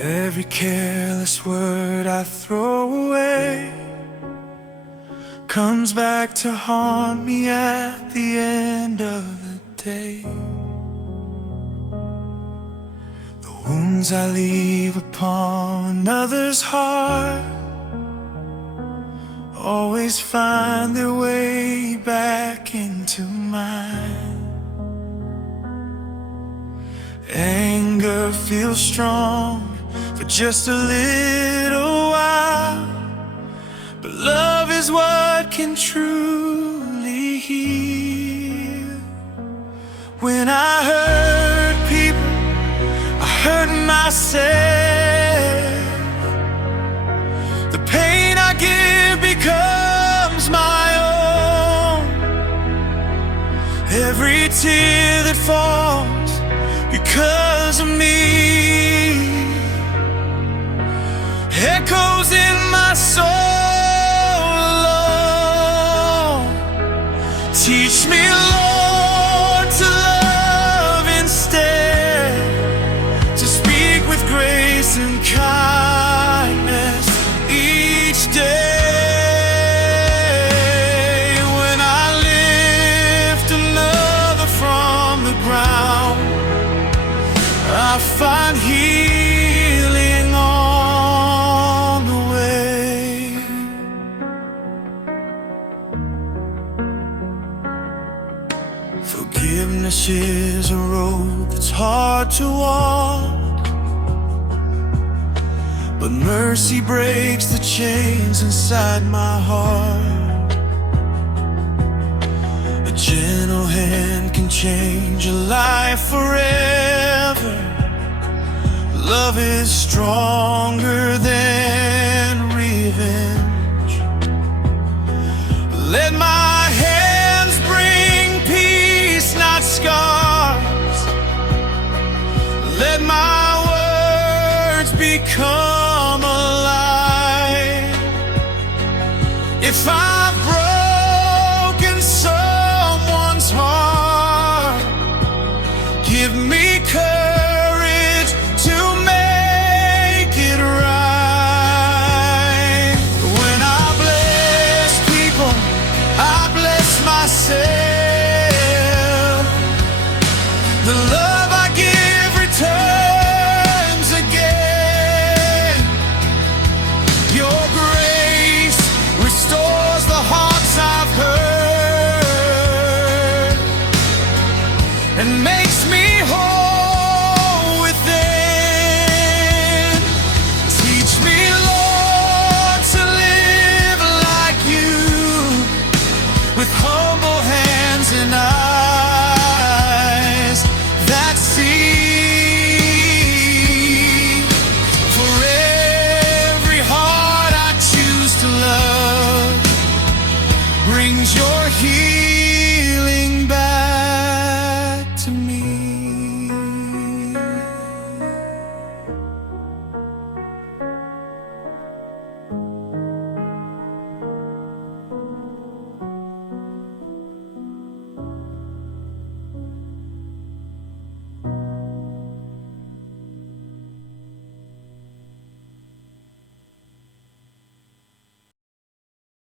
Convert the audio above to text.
Every careless word I throw away comes back to haunt me at the end of the day. The wounds I leave upon another's heart always find their way back into mine. Anger feels strong for just a little while, but love is what can truly heal. When I hurt people, I hurt myself. The pain I give becomes my own. Every tear that falls because of me echoes in my soul alone. Teach me, Lord, to love instead, to speak with grace and kindness each day. When I lift another from the ground, I find healing on the way. Forgiveness is a road that's hard to walk, but mercy breaks the chains inside my heart. A gentle hand can change a life forever. Love is stronger than revenge. Let my hands bring peace, not scars. Let my words become alive. If I